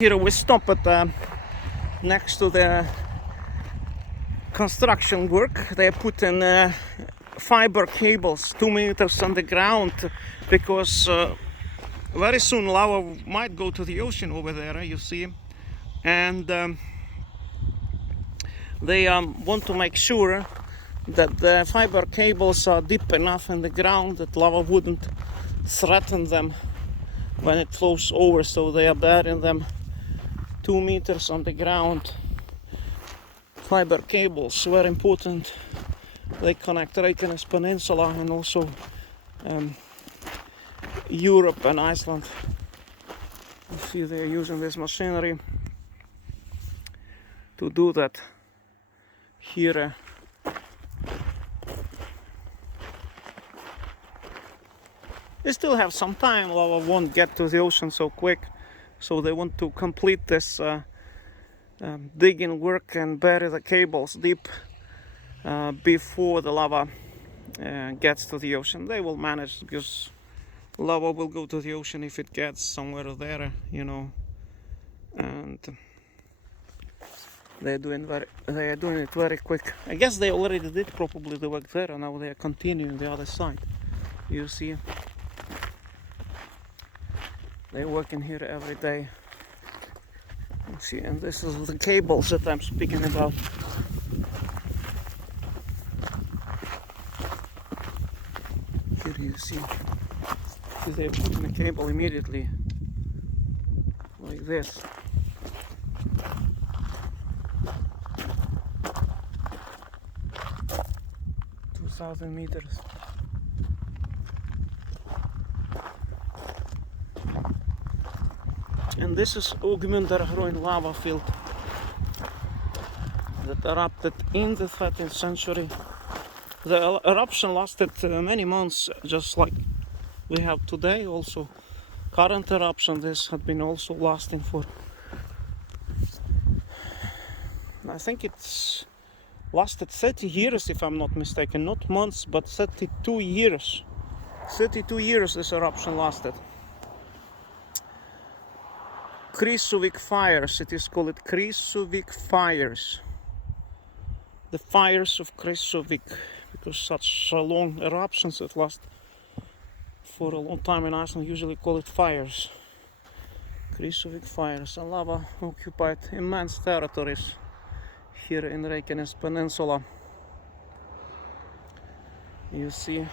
Here we stop at next to the construction work. They put in fiber cables 2 meters on the ground because very soon lava might go to the ocean over there, you see, and they want to make sure that the fiber cables are deep enough in the ground that lava wouldn't threaten them when it flows over, so they are burying them 2 meters on the ground. Fiber cables, very important. They connect Reykjanes Peninsula and also Europe and Iceland. You see, they're using this machinery to do that here. They still have some time. Lava won't get to the ocean so quick, so they want to complete this digging work and bury the cables deep before the lava gets to the ocean. They will manage, because lava will go to the ocean if it gets somewhere there, you know. And they are doing it very quick. I guess they already did probably the work there, and now they are continuing the other side. You see, they're working here every day. You see, and this is the cables that I'm speaking about. Here you see they're putting a cable immediately like this. Thousand meters. And this is Gagnaveita lava field that erupted in the 13th century. The eruption lasted many months, just like we have today. Also, current eruption, this had been also lasting for, I think it's lasted 30 years, if I'm not mistaken. Not months, but 32 years. 32 years this eruption lasted. Krýsuvík fires, it is called Krýsuvík fires. The fires of Krýsuvík, because such long eruptions that last for a long time in Iceland usually call it fires. Krýsuvík fires, and lava occupied immense territories here in Reykjanes Peninsula. You see,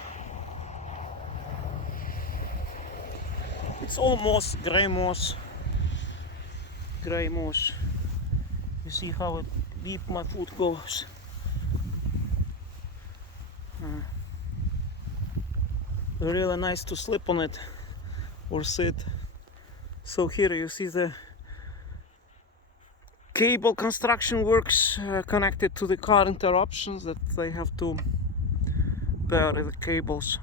it's almost grey moss. Grey moss. You see how deep my foot goes. Really nice to slip on it or sit. So here you see the cable construction works connected to the current eruptions, that they have to bury the cables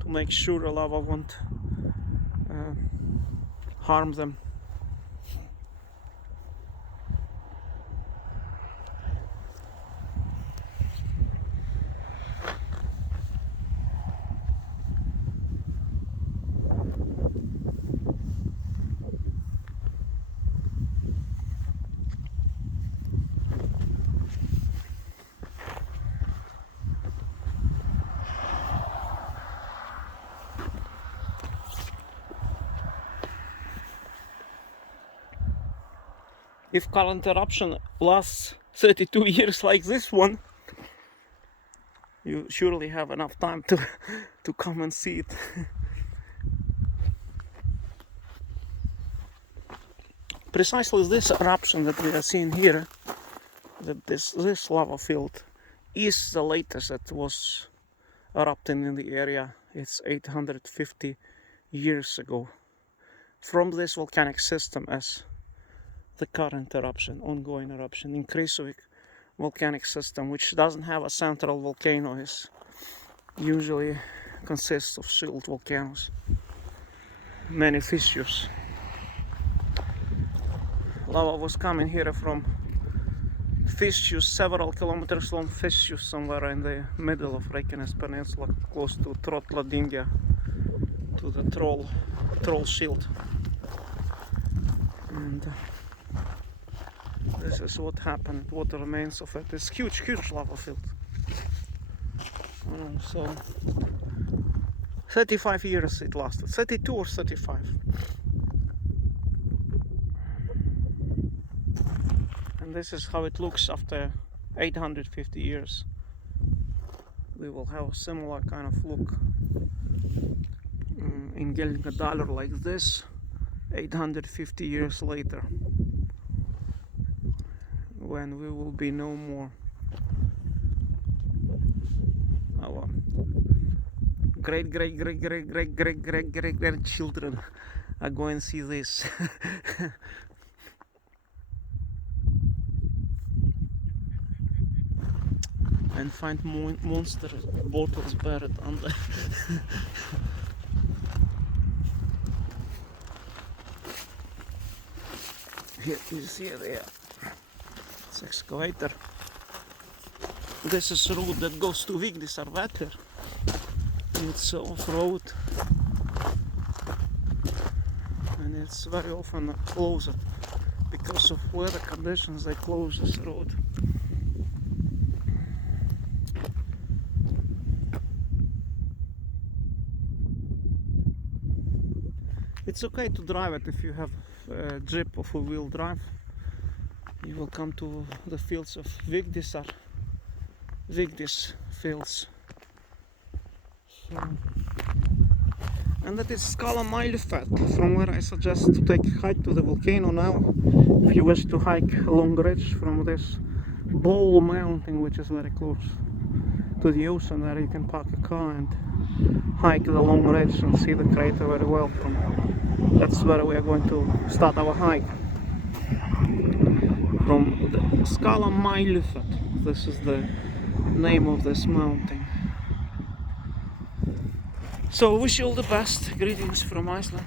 to make sure the lava won't harm them. If current eruption lasts 32 years like this one, you surely have enough time to come and see it. Precisely this eruption that we are seeing here, that this lava field is the latest that was erupting in the area. It's 850 years ago. From this volcanic system as the current eruption, ongoing eruption in Krýsuvík volcanic system, which doesn't have a central volcano, is usually consists of shield volcanoes, many fissures. Lava was coming here from fissures, several kilometers long fissures somewhere in the middle of Reykjanes Peninsula, close to Trolladingja, to the troll shield. And this is what happened, what remains of it. This huge lava field. So 35 years it lasted, 32 or 35. And this is how it looks after 850 years. We will have a similar kind of look in Gagnaveita like this 850 years later, when we will be no more. Our great grandchildren are going to see this. And find monster bottles buried under. Here you see there, it's excavator. This is a road that goes to Fagradalsfjall. It's off-road, and it's very often closed because of weather conditions. They close this road. It's okay to drive it if you have a jeep or four-wheel drive. You will come to the fields of Vigdis fields. So, and that is Skála Mælifell, from where I suggest to take a hike to the volcano now. If you wish to hike a long ridge from this bowl mountain, which is very close to the ocean, there you can park a car and hike the long ridge and see the crater very well. That's where we are going to start our hike. From the Skála Mælifell. This is the name of this mountain. So wish you all the best. Greetings from Iceland.